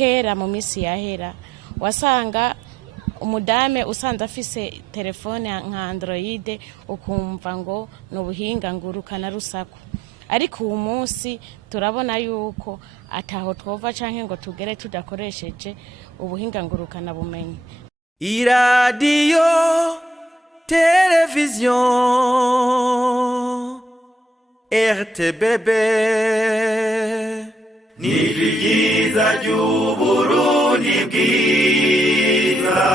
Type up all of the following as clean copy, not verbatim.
kera mu misi yahera wasanga umudame usanze afise telefone nka Android ukumva ngo n'ubuhinga ngurukana rusaku, ariko uyu munsi turabona yuko ataho twova canke ngo tugere tudakoresheje ubuhinga ngurukana bumenyi. Iradiyo, televiziyo, RTBB ni ryiza ry'Uburundi bwiza.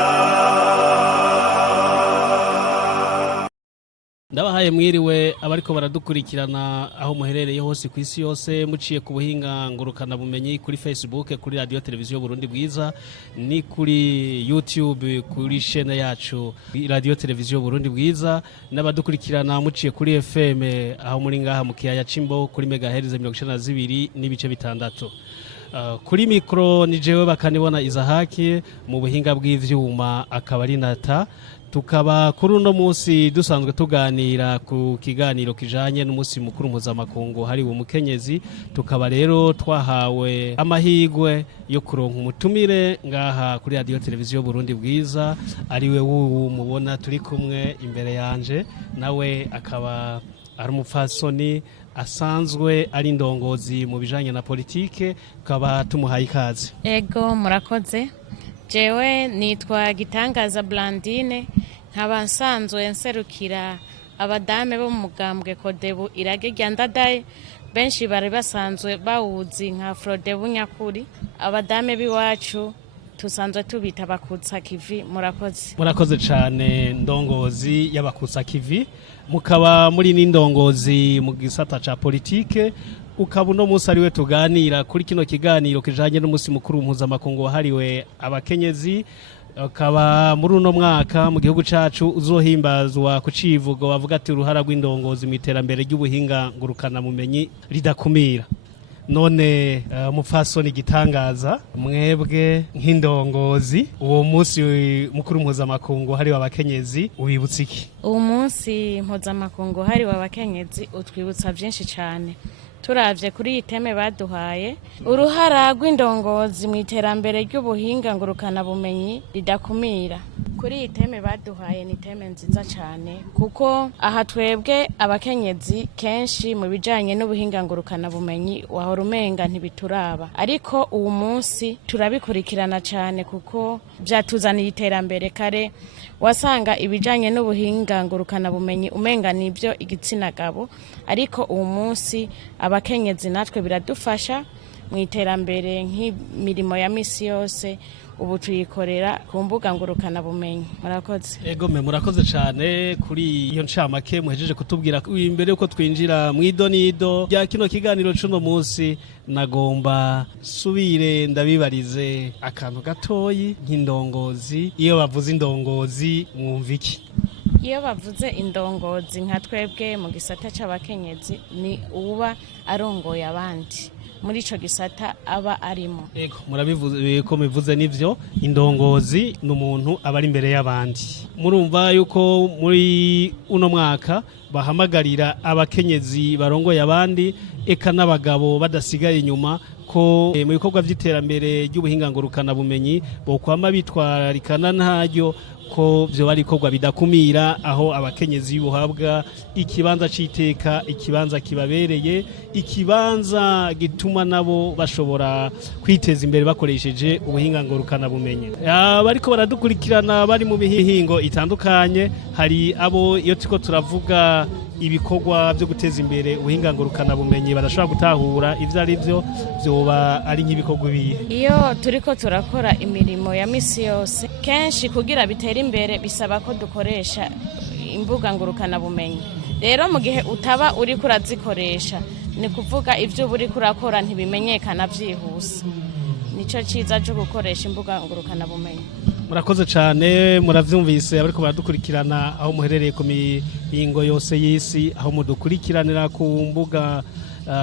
Ndabahaye mwiriwe abariko baradukurikirana aho muherereye hose ku isi yose muciye ku buhinga ngurukana bumenyi kuri Facebook, kuri radio televiziyo Burundi bwiza, ni kuri YouTube, kuri chaîne yacu radio televiziyo Burundi bwiza, n'abadukurikirana muciye kuri FM aho muri ngaha mu kiyaya Cimbo kuri megahertz 92 n'ibice bitandatu. Kuri mikro ni jewe bakanibona Izahaki, mu buhinga bw'ivyuma akaba ari Nata. Tukaba kuri uno musi dusanzwe tuganira ku kiganiro kijanye n'umusi mukuru mpuzamakungu hariwe umukenyezi. Tukaba rero twahawe amahigwe yo kuronka umutumire ngaha kuri radio televiziyo Burundi bwiza, ariwe mubona turi kumwe imbere yanje, nawe akaba ari umupfasoni asanzwe ari indongozi mu bijanye na politike. Kaba tumuhaye ikaze. Ego murakoze. Jewe nitwa Gitangaza Blandine, nkaba nsanzwe nserukira abadame bo mu mugambwe Kodebu irage ryandadaye, benshi bari basanzwe bawuzi nka Frodebu nyakuri. Abadame biwacu tusanzwe tubita bakutsa kivi. Murakoze cyane ndongozi y'abakutsa kivi, mukaba muri n'indongozi mu gisata ca politike. Ukaba uno musi ariwe tuganira kuri kino kiganiro kijanye n'umusi mukuru mpuzamakungu wahariwe abakenyezi. Ukaba muri uno mwaka mu gihugu cacu uzohimbazwa ku civugo bavuga ati uruhara rw'indongozi mw'iterambere ry'ubuhinga ngurukana bumenyi ridakumira. None umupfasoni Gitangaza, mwebwe nk'indongozi uwo musi mukuru mpuzamakungu hariwe abakenyezi ubibutsa iki? Uwo musi mpuzamakungu hariwe abakenyezi utwibutsa vyinshi cane. Turavye kuri iteme baduhaye, uruhara rw'indongozi mw'iterambere ry'ubuhinga ngurukana bumenyi ridakumira. Kuri iteme baduhaye ni iteme nziza cyane, kuko aha twebwe abakenyezi kenshi mu bijanye n'ubuhinga ngurukana bumenyi wahora umenga ntibituraba, ariko uwo munsi turabikurikirana cyane kuko byatuzaniye iterambere. Kare wasanga ibijanye n'ubuhinga ngurukana bumenyi umenga nibyo igitsina gabo, ariko uwo munsi abakenyezi natwe biradufasha mu iterambere nk'imirimo ya misi yose ubu tuyikorera ku mbuga ngurukana bumenyi. Murakoze. Ego murakoze cyane kuri iyo ncamake muhejeje kutubwira. Imbere yuko twinjira mu idonido ya kino kiganiro cuno munsi, nagomba subire ndabibarize akantu gatoyi nk'indongozi. Iyo bavuze indongozi mwumva iki? Iyo bavuze indongozi nka twebwe mu gisata c'abakenyezi ni uba arongoye abandi muri ico gisata aba arimo. Ego murabivuze ko bivuze nivyo, indongozi n'umuntu aba ari imbere y'abandi. Murumva yuko muri uno mwaka bahamagarira abakenyezi barongoye abandi eka n'abagabo badasigaye inyuma ko mu bikorwa vy'iterambere ry'ubuhinga ngurukana bumenyi bokwama bitwararikana ntaryo ko vyo bari bikorwa bidakumira, aho abakenyezi buhabwa ikibanza citeka, ikibanza kibabereye, ikibanza gituma nabo bashobora kwiteza imbere bakoresheje ubuhinga ngurukana bumenyi. Bariko baradukurikirana bari mu bihingo itandukanye, hari abo iyo turiko turavuga ibikorwa byo guteza imbere ubuhinga ngurukana bumenyi badashobora gutahura ivyo ari byo, vyoba ari nk'ibikorwa bihe. Iyo turiko turakora imirimo ya misi yose, kenshi kugira bitera imbere bisaba ko dukoresha imbuga ngurukana bumenyi. Rero mu gihe utaba uri kurazikoresha, ni kuvuga ivyo uri kurakora ntibimenyekana vyihuse. Nico ciza cyo gukoresha imbuga ngurukana bumenyi. Murakoze cyane, muravyumvise abariko baradukurikirana aho muherereye ku mihingo yose y'isi, aho mudukurikiranira ku mbuga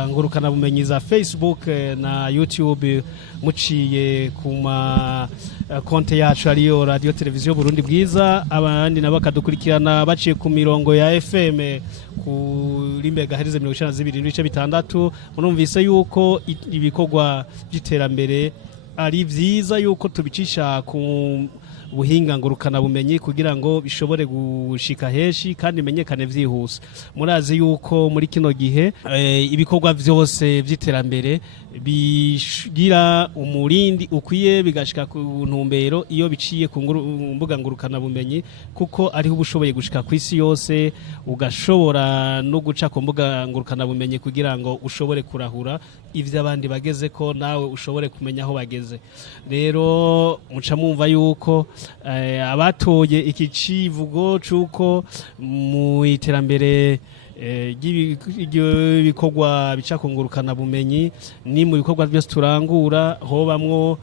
ngurukana bumenyi za Facebook na YouTube, muciye ku ma konte yacu ariyo radio televiziyo Burundi bwiza, abandi nabo bakadukurikirana baciye ku mirongo ya FM kuri megahertz 92.6. Murumvise yuko ibikorwa by'iterambere ari vyiza yuko tubicisha ku buhinga ngurukanabumenyi kugira ngo bishobore gushika heshi kandi menyekane vyihuse. Murazi yuko muri kino gihe ibikorwa vyose vy'iterambere bigira umurindi ukwiye bigashika ku ntumbero iyo biciye ku mbuga ngurukanabumenyi, kuko ariho ubushoboye gushika ku isi yose, ugashobora no guca ku mbuga ngurukanabumenyi kugira ngo ushobore kurahura ivyo abandi bageze ko nawe ushobore kumenya aho bageze. Rero muca mumva yuko abatoye iki civugo cuko mu iterambere ry'ibikorwa bica ku ngurukanabumenyi ni mu bikorwa byose turangura hobamwo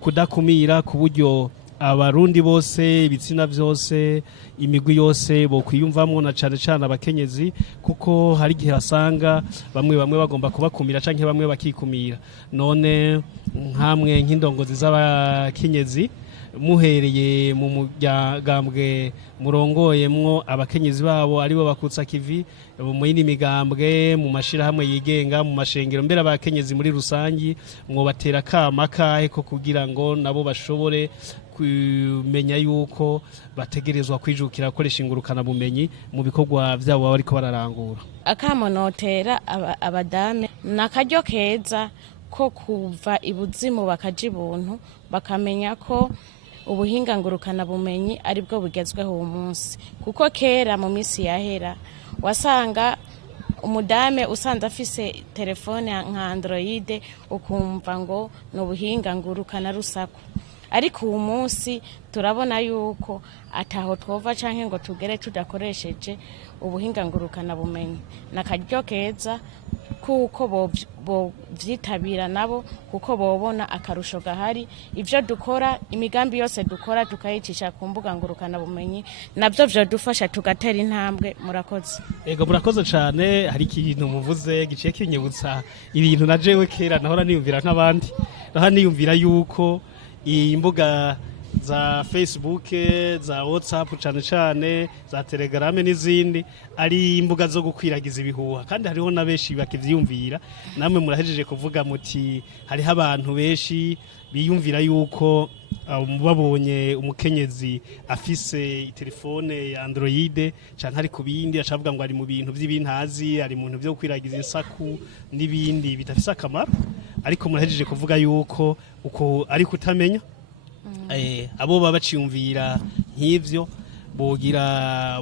kudakumira ku buryo abarundi bose ibitsina byose imigwi yose bo kwiyumvamwo na cane cane abakenyezi, kuko hari gihe basanga bamwe bagomba kubakumira canke bamwe bakikumira. None nkamwe nk'indongozi z'abakenyezi muhereye mu mugambwe murongoyemwo abakenyezi babo aribo bakutsa kivi mu yindi migambwe mu mashira hamwe yigenga mu mashengero mbere abakenyezi muri rusangi mwo batera kama kahe ko kugira ngo nabo bashobore kumenya yuko bategerezwa kwijukira gukoresha ingurukanabumenyi mu bikorwa vyabo bariko bararangura. Akamonotera abadame nakaryo keza ko kuva ibuzimu bakaja ibuntu bakamenya ko ubuhinga ngurukanabumenyi aribwo bugezweho uwo munsi, kuko kera mu misi yahera wasanga umudame usanze afise telefone nka Android ukumva ngo n'ubuhinga ngurukana rusaku, ariko uwo munsi turabona yuko ataho twova canke ngo tugere tudakoresheje ubuhinga ngurukanabumenyi. Nakaryo keza kuko bo vyitabira nabo, kuko bobona akarusho gahari ivyo dukora, imigambi yose dukora tukayicisha ku mbuga ngurukanabumenyi, navyo vyodufasha tugatera intambwe. Murakoze. Ego murakoze cane. Hari ikintu muvuze giciye kinyibutsa ibintu na jewe kera nahora niyumvira nk'abandi, naho niyumvira yuko imbuga za Facebook, za WhatsApp cane za Telegram n'izindi ari imbuga zo gukwiragiza ibihuha, kandi hariho na benshi bakivyumvira. Namwe murahejeje kuvuga muti hariho abantu benshi biyumvira yuko babonye umukenyezi afise telefone ya Android canke ari kubindi acavuga ngo ari mu bintu vy'ibintazi, ari mu bintu vyo gukwiragiza insaku n'ibindi bitafise akamaro. Ariko murahejeje kuvuga yuko uko ari kutamenya abo baba baciyumvira nk'ivyo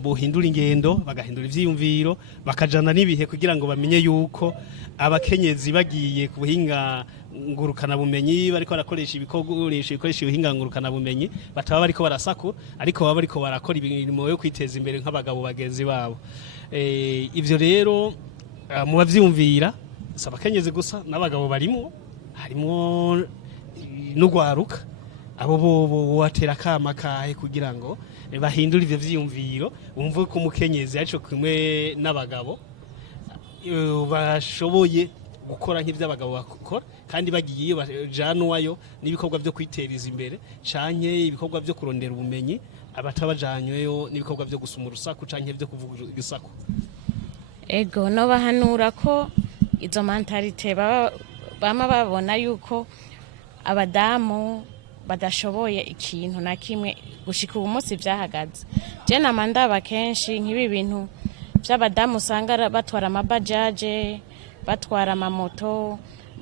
bohindura ingendo, bagahindura ivyiyumviro, bakajana n'ibihe kugira ngo bamenye yuko abakenyezi bagiye ku buhinga ngurukanabumenyi bariko barakoresha ibikoresho bikoresha ubuhinga ngurukanabumenyi bataba bariko barasakura, ariko baba bariko barakora imirimo yo kwiteza imbere nk'abagabo bagenzi babo. Ivyo rero mu bavyumvira si abakenyezi gusa n'abagabo harimwo n'ugwaruka. Abo bo watera kama kahe kugira ngo bahindura ivyo vyiyumviro, umvuye ko umukenyezi arico kumwe n'abagabo bashoboye gukora nk'ivyo abagabo bakora, kandi bagiye bajanwayo n'ibikorwa vyo kwitereza imbere canke ibikorwa vyo kurondera ubumenyi, abatabajanyweyo n'ibikorwa vyo gusuma urusaku canke vyo kuvuga igisaku. Ego no bahanura ko izo mentalite bama babona yuko abadamu badashoboye ikintu na kimwe gushika ubu munsi vyahagaze. Je namandaba kenshi nk'ibi bintu vy'abadamu usanga batwara amabajaje, batwara amamoto,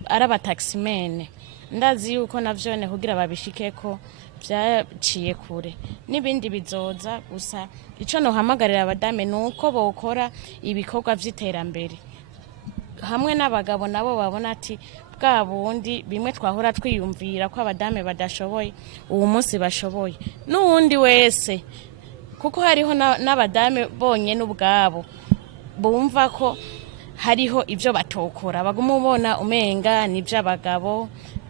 ari abataximene. Ndazi yuko navyone kugira babishikeko vyaciye kure, n'ibindi bizoza. Gusa ico nohamagarira abadame nuko bokora ibikorwa vy'iterambere hamwe n'abagabo nabo babona ati bwa bundi bimwe twahora twiyumvira ko abadame badashoboye uwo munsi bashoboye n'uwundi wese, kuko hariho n'abadame bonye n'ubwabo bumva ko hariho ivyo batokora, baguma ubona umenga nivyo abagabo.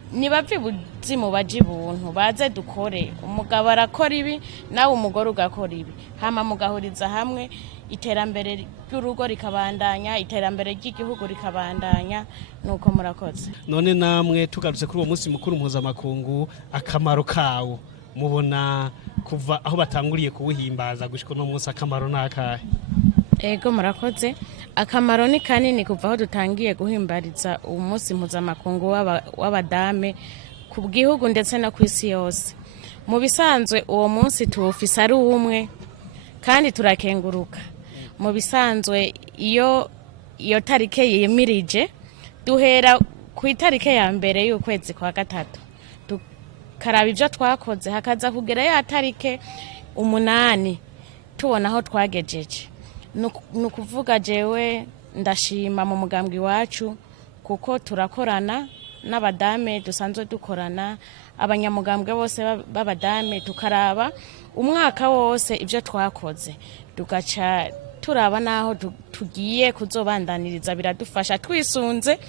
Nibave buzimu baje ibuntu baze dukore, umugabo arakora ibi nawe umugore ugakora ibi, hama mugahuriza hamwe iterambere ry'urugo rikabandanya, iterambere ry'igihugu rikabandanya. Nuko murakoze. None namwe tugarutse kuri uwo munsi mukuru mpuzamakungu, akamaro kawo mubona kuva aho batanguriye kubuhimbaza gushika no munsi akamaro nakahe? Ego murakoze. Akamaro ni kanini kuva aho dutangiye guhimbariza umunsi mpuzamakungu w'abadame ku gihugu ndetse no ku isi yose. Mu bisanzwe uwo munsi tuwufise ari umwe kandi turakenguruka. Mu bisanzwe iyo tarike yemirije duhera ku itarike ya mbere y'ukwezi kwa gatatu tukaraba ibyo twakoze, hakaza kugera ya tarike 8 tubona aho twagejeje. Nukuvuga jewe ndashima mu mugambwe wacu kuko turakorana n'abadame dusanzwe dukorana, abanyamugambwe bose b'abadame tukaraba umwaka wose ibyo twakoze, tugaca turaba naho tugiye kuzobandaniriza. Biradufasha twisunze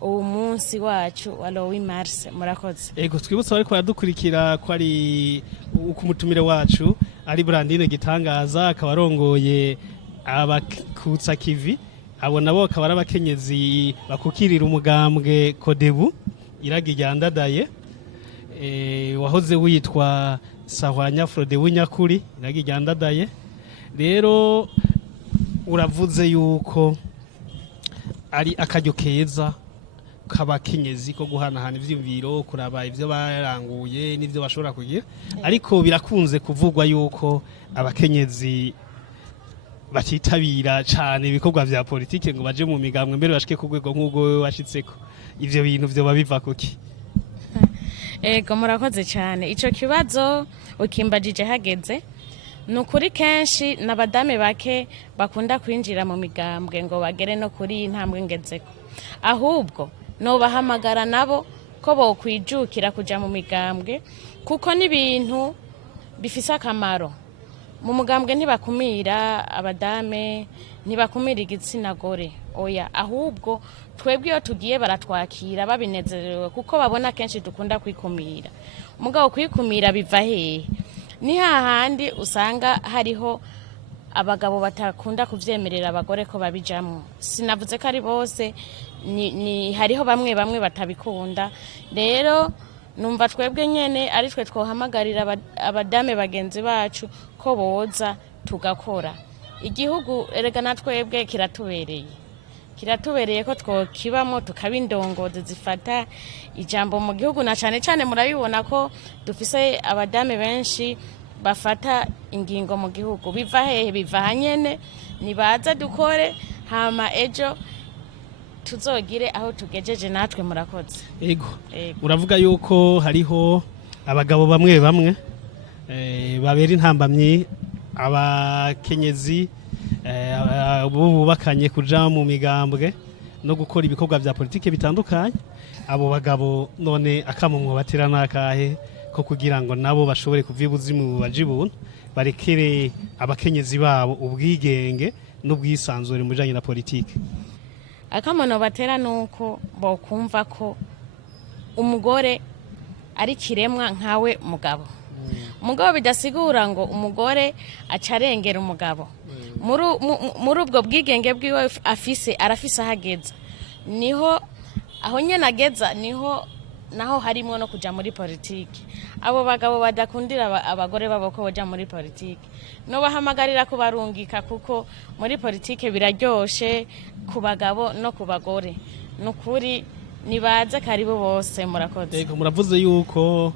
uwo munsi wacu wa Mars. Murakoze. Ego twibutsa bariko baradukurikira ko ari ukumutumire wacu ari Brandine Gitangaza, akaba arongoye abakutsa kivi. Abo nabo akaba ari abakenyezi bakukirira umugambwe Kodebu iragijyandadaye, wahoze witwa Sahwanya Frode w'inyakuri iragijyandadaye. Rero uravuze yuko ari akaryo keza kabakenyezi ko guhanahana ivy'imviro, kuraba ivyo baranguye n'ivyo bashobora kugira, ariko birakunze kuvugwa yuko abakenyezi batitabira cyane ibikorwa vya politike ngo baje mu migambwe mbere bashike ku rwego nk'ubwo washitseko. Ivyo bintu vyo babiva kuki? Ego murakoze cyane. Ico kibazo ukimbajije hageze. Nukuri kenshi n'abadame bake bakunda kwinjira mu migambwe ngo bagere no kuri intambwe ngezeko. Ahubwo no bahamagara nabo ko bokwijukira kuja mu migambwe kuko n'ibintu bifise akamaro. Mu mugambwe ntibakumira abadame, ntibakumira igitsina gore, oya, ahubwo twebwe iyo tugiye baratwakira babinezerewe kuko babona kenshi dukunda kwikumira. Mugabo kwikumira biva hehe? Ni hahandi usanga hariho abagabo batakunda kuvyemerera abagore ko babijamwo. Sinavuze ko ari bose, ni hariho bamwe batabikunda. Rero numva twebwe nyene ari twe twohamagarira abadame bagenzi bacu ko boza tugakora. Igihugu erega na twebwe kiratubereye ko twokibamo tukabindongozi zifata ijambo mu gihugu, na cyane cyane murabibona ko dufise abadame benshi bafata ingingo mu gihugu. Biva hehe? Biva hanyene nibaza dukore hama ejo tuzogire aho tugejeje natwe. Murakoze. Ego uravuga yuko hariho abagabo bamwe babera intambamyi abakenyezi bubakanye kuja mu migambwe no gukora ibikorwa vya politike bitandukanye. Abo bagabo none akamumwe batirana akahe ko kugira ngo nabo bashobore kuvibuzimu bajibuntu barekere abakenyezi babo ubwigenge n'ubwisanzure mu bijanye na politike? Akamono batera nuko bokumva ko umugore ari kiremwa nkawe mugabo. Mugabo bidasigura ngo umugore acarengera umugabo. Muri ubwo bwigenge bwiwe arafise ahageza. Niho aho nyene ageza niho naho harimo no kuja muri politike. Abo bagabo badakundira abagore babo ko baja muri politike, no bahamagarira kubarungika kuko muri politike biraryoshe ku bagabo no ku bagore. Nukuri nibaze karibu bose. Murakoze. Ego muravuze yuko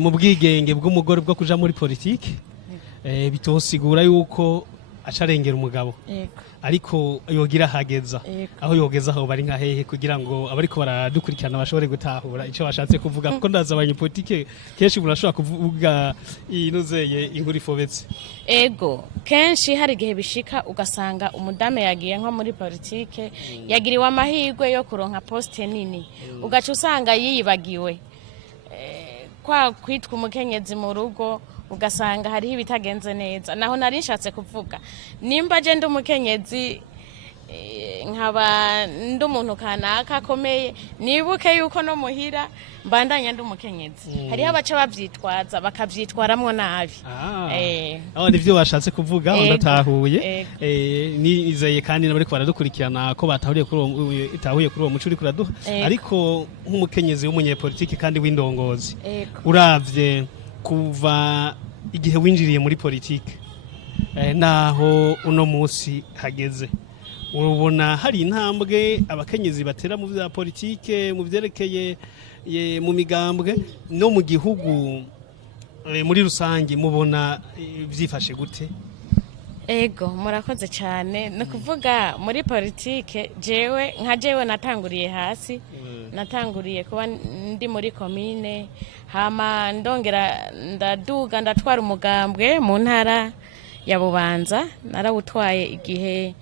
mu bwigenge bw'umugore bwo kuja muri politike bitosigura yuko acarengera umugabo. Ariko yogira hageza. Aho yogeza aho bari nka hehe kugira ngo abariko baradukurikirana bashobore gutahura ico bashatse kuvuga, kuko ndaza abanyepolitike kenshi murashobora kuvuga inuzeye inkuru ifobetse. Ego kenshi hari gihe bishika ugasanga umudame yagiye nko muri politike yagiriwe amahirwe yo kuronka poste nini, ugaca usanga yibagiwe kwa kwitwa umukenyezi mu rugo, ugasanga hariho ibitagenze neza. Naho nari nshatse kuvuga nimba je ndi umukenyezi nkaba ndi umuntu kanaka akomeye, nibuke yuko no muhira mbandanya ndi umukenyezi. Hariho abaca bavyitwaza bakavyitwaramwo nabi. Aho nivyo bashatse kuvuga, ndatahuye. Nizeye kandi nabariko baradukurikirana ko batahuriye kuri uwo muco uri kuraduha. Ariko nk'umukenyezi w'umunyepolitike kandi w'indongozi, uravye kuva igihe winjiriye muri politike naho uno musi hageze, urubona hari intambwe abakenyezi batera mu vya politike mu vyerekeye mu migambwe no mu gihugu muri rusange mubona byifashe gute? Ego murakoze cyane no kuvuga muri politike jewe natanguriye hasi natanguriye kuba ndi muri komine hama ndongera ndaduga ndatwara umugambwe mu ntara ya Bubanza narawutwaye igihe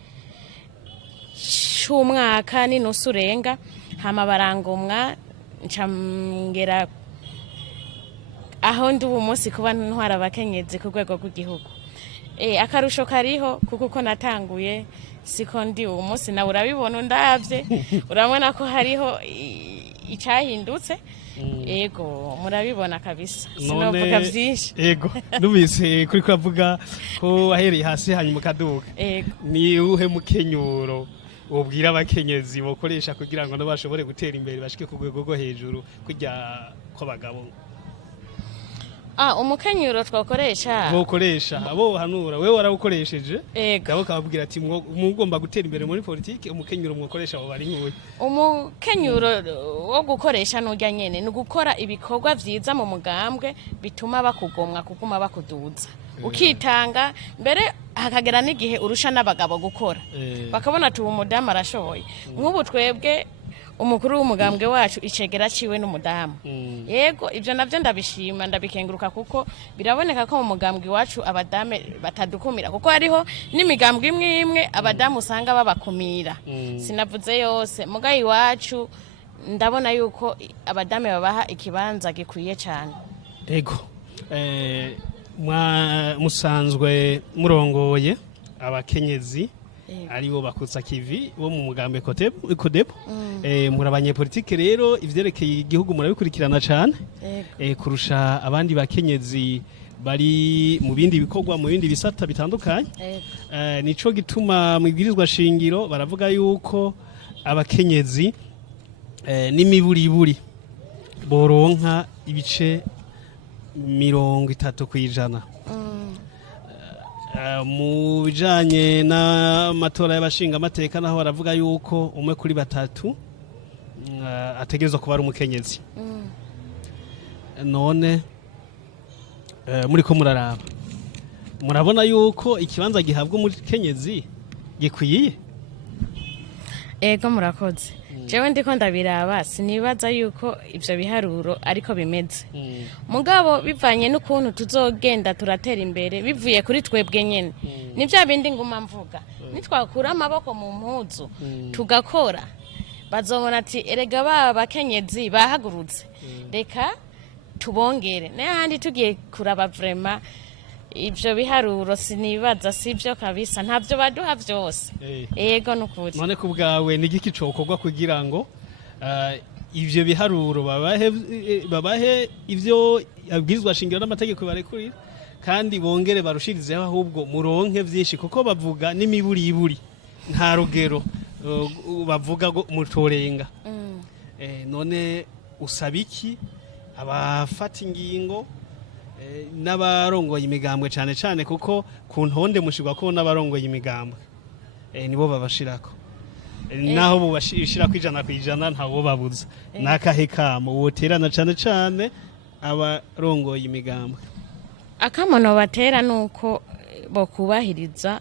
cy'umwaka n'inusu urenga hama barangomwa ncamgera aho ndi ubu munsi kuba ntwara abakenyezi ku rwego rw'igihugu. Akarusho kariho kuko natanguye siko ndi ubu munsi nawe urabibona ndavye urabona ko hariho icyahindutse. Ego murabibona kabisa sinovuga byinshi. Ego nubise kuri kwavuga ko ahereye hasi hanyuma kaduka. Ni uhe mukenyuro ubwira abakenyezi bokoresha kugira ngo nabashobore gutera imbere bashike ku rwego rwo hejuru kujya kw'abagabo? Umukenyuro twakoresha abo hanura wewe warawukoresheje gabo kababwira ati mugomba gutera imbere muri politike umukenyuro mwokoresha abo bari nk'uwe. Umukenyuro wo gukoresha n'ujya nyene ni gukora ibikorwa vyiza mu mugambwe bituma bakugomwa kuguma bakuduza ukitanga mbere hakagera n'igihe urusha n'abagabo gukora bakabona ati umudamu arashoboye. Nk'ubu twebwe umukuru w'umugambwe wacu icegera ciwe n'umudamu. Yego ivyo navyo ndabishima ndabikenguruka kuko biraboneka ko mu mugambwe wacu abadame batadukumira kuko hariho n'imigambwe imwe imwe abadamu usanga babakumira. Sinavuze yose mugayi wacu ndabona yuko abadame babaha ikibanza gikwiye cyane. Ego musanzwe murongoye abakenyezi aribo bakutsa kivi bo mu mugambe kodepo murabanye politike rero ivyerekeye igihugu murabikurikirana cyane kurusha abandi bakenyezi bari mu bindi bikorwa mu bindi bisata bitandukanye. Nico gituma mu ibwirizwa shingiro baravuga yuko abakenyezi n'imiburiburi boronka ibice 30%. Mu bijanye n'amatora y'abashinga amateka naho baravuga yuko umwe kuri batatu ategerezwa kuba ari umukenyezi. None muri ko murabona yuko ikibanza gihabwa umukenyezi gikwiye? Ego murakoze. Jewe ndiko ndabiraba sinibaza yuko ivyo biharuro ariko bimeze. Mugabo bivanye n'ukuntu tuzogenda turatera imbere bivuye kuri twebwe nyene. Nivya bindi nguma mvuga. Nitwakura amaboko mu mpuzu tugakora bazobona ati erega baba bakenyezi bahagurutse. Reka tubongere. Naye handi tugiye kuraba vraiment ivyo biharuro sinibaza sivyo kabisa ntavyo baduha vyose. Ego nukuri. None kubgawe ni giki cokorwa kugira ngo ivyo biharuro babahe ivyo abwirizwa shingiro n'amategeko barekurira kandi bongere barushirizeho ahubwo muronke vyinshi kuko bavuga n'imiburiburi nta rugero bavuga ngo mutorenga. None usabiki abafata ingingo n'abarongoye imigambwe cyane kuko ku ntonde mushirwa ko n'abarongoye imigambwe nibo babashirako naho bubashira kwijana ntawo babuza nakahekamo woterana cyane abarongoye imigambwe. Akamono batera nuko bokubahiriza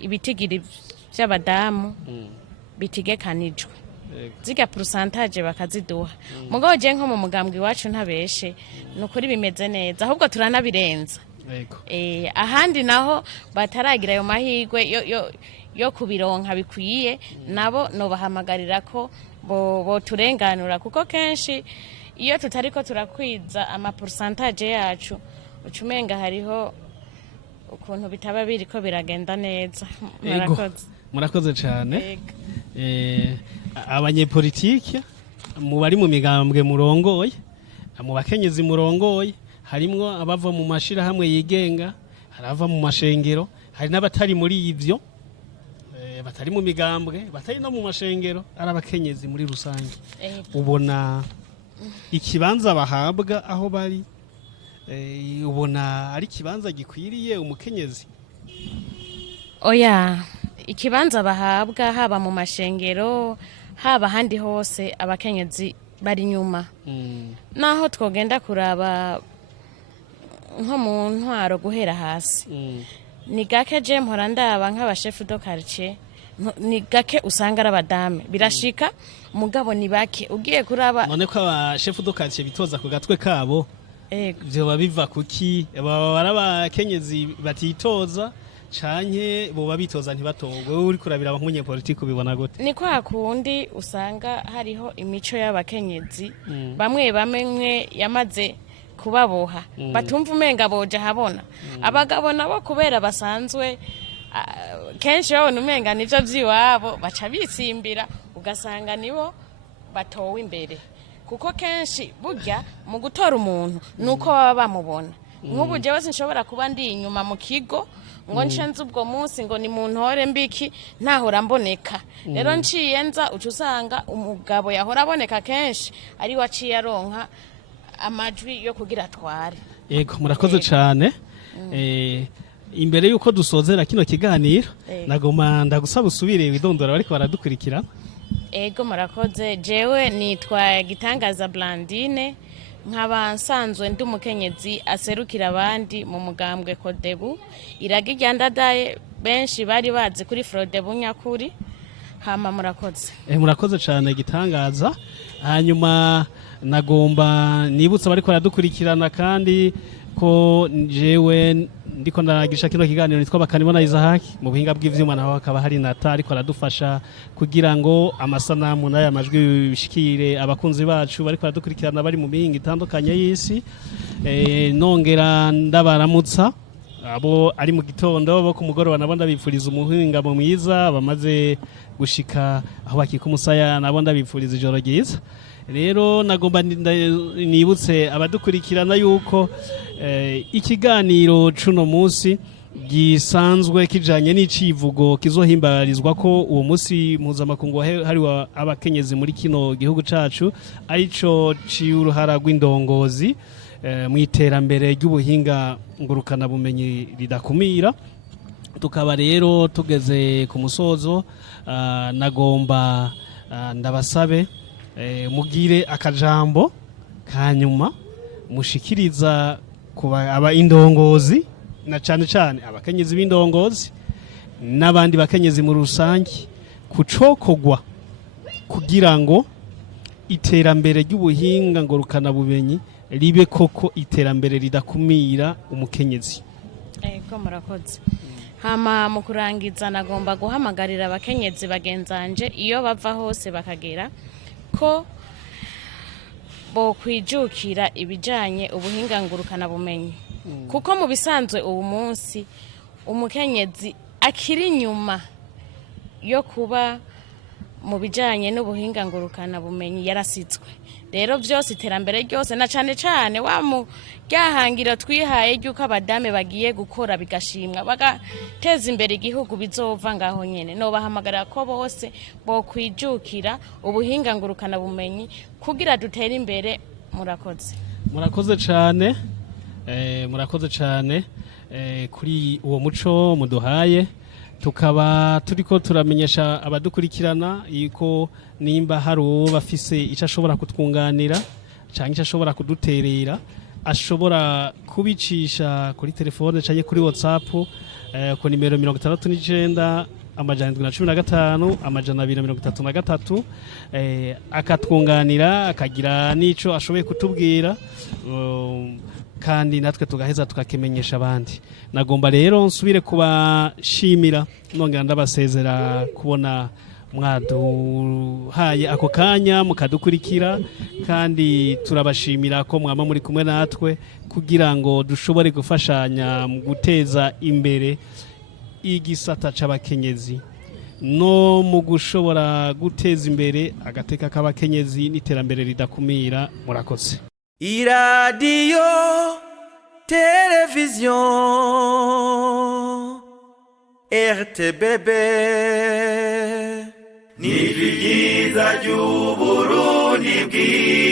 ibitigiri by'abadamu bitigekanijwe ziga pourcentage bakaziduha. Mugabo je nko mu mugambwe wacu ntabeshe nukuri bimeze neza ahubwo turanabirenza. Ahandi naho bataragira ayo mahirwe yo kubironka bikwiye nabo no bahamagarira ko bo turenganura kuko kenshi iyo tutariko turakwiza ama pourcentage yacu ucumenga hariho ukuntu bitaba biriko biragenda neza. Murakoze cyane. Abanyepolitike mu bari mu migambwe murongoye mu bakenyezi murongoye harimwo abava mu mashira hamwe yigenga harava mu mashengero hari n'abatari muri ivyo batari mu migambwe batari no mu mashengero ari abakenyezi muri rusange. Ubona ikibanza bahabwa aho bari ubona ari kibanza gikwiriye umukenyezi? Oya ikibanza bahabwa haba mu mashengero haba handi hose abakenyezi bari nyuma naho twogenda kuraba nko mu ntwaro guhera hasi ni gake je mpora ndaba nk'abashefu do quartier ni gake usanga ari abadame birashika mugabo ni bake ugiye kuraba none ko abashefu do quartier bitoza ku gatwe kabo vyoba biva kuki abakenyezi batitoza canke boba bitoza ntibatogwe uri kurabira abankunye politiki ubibona gute ni kwa kundi usanga hariho imico y'abakenyezi bamwe bamwe yamaze kubaboha batumva umenga boje habona abagabo nabo kubera basanzwe kenshi babona umenga nivyo vyiwabo baca bisimbira ugasanga nibo batowe imbere kuko kenshi burya mu gutora umuntu nuko baba bamubona nk'ubu jewe sinshobora kuba ndi inyuma mu kigo ngo nshenze ubwo munsi ngo ni mu ntore mbiki ntahora mboneka rero nciye nza uca usanga umugabo yahora aboneka kenshi ari waciye aronka amajwi yo kugira atware yego murakoze cyane imbere yuko dusozera kino kiganiro nagoma ndagusaba usubire widondora bariko baradukurikira ego murakoze jewe nitwa Gitangaza Blandine nkaba nsanzwe ndi umukenyezi aserukira abandi mu mugambwe Kodebu iragi ryandadaye benshi bari bazi kuri Frodebu nyakuri hama murakoze murakoze cyane Gitangaza hanyuma nagomba nibutsa bariko baradukurikirana kandi ko jewe ndiko ndaragisha kino kiganiro nitwa bakanibona Isaac mu buhinga bw'ivyuma naho akaba hari nata ariko aradufasha kugira ngo amasanamu n'aya majwi bishikire abakunzi bacu bariko baradukurikirana bari mu mihinga itandukanye y'isi nongera ndabaramutsa abo ari mu gitondo bo ku mugoroba nabo ndabipfuriza umuhinga mu mwiza bamaze gushika aho bakika umusaya nabo ndabipfuriza ijoro ryiza rero nagomba nibutse abadukurikirana yuko ikiganiro cuno musi gisanzwe kijanye n'icivugo kizohimbarizwa ko uwo musi mpuzamakungu wahariwe abakenyezi muri kino gihugu cacu arico Uruhara rw'indongozi mw'iterambere ry'ubuhinga ngurukanabumenyi ridakumira tukaba rero tugeze ku musozo nagomba ndabasabe mugire akajambo kanyuma mushikiriza kuba aba indongozi na cyane cyane abakenyezi b'indongozi n'abandi bakenyezi mu rusange kucokogwa kugira ngo iterambere ry'ubuhinga ngurukanabumenyi ribe koko iterambere ridakumira umukenyezi ego murakoze hama mu kurangiza nagomba guhamagarira abakenyezi bagenzanje iyo bava hose bakagera ko bo kwijukira ibijanye ubuhinga ngurukanabumenyi kuko mu bisanzwe ubu munsi umukenyezi akiri nyuma yo kuba mu bijanye n'ubuhinga ngurukanabumenyi yarasitswe rero byose iterambere ryose na cane cane wa mu ryahangira twihaye ryuko abadame bagiye gukora bigashimwa bagateza imbere igihugu bizova ngaho nyene no bahamagara ko bose bo kwijukira ubuhinga ngurukanabumenyi kugira dutere imbere murakoze cyane murakoze cyane kuri uwo muco muduhaye tukaba turiko turamenyesha abadukurikirana yuko nimba hari uwo bafise icyo ashobora kutwunganira cyangwa icyo ashobora kuduterera ashobora kubicisha kuri telefone cyangwa kuri WhatsApp ku nimero 69 amajana 715 amajana 233 akatwunganira akagira nico ashoboye kutubwira kandi natwe tugaheza tukakemenyesha abandi nagomba rero nsubire kubashimira nongera ndabasezera kubona mwaduhaye ako kanya mukadukurikira kandi turabashimira ko mwama muri kumwe natwe kugira ngo dushobore gufashanya mu guteza imbere igisata c'abakenyezi no mu gushobora guteza imbere agateka k'abakenyezi n'iterambere ridakumira murakoze iradiyo televiziyo RTBB n'ijwi ryiza ry'Uburundi bwiza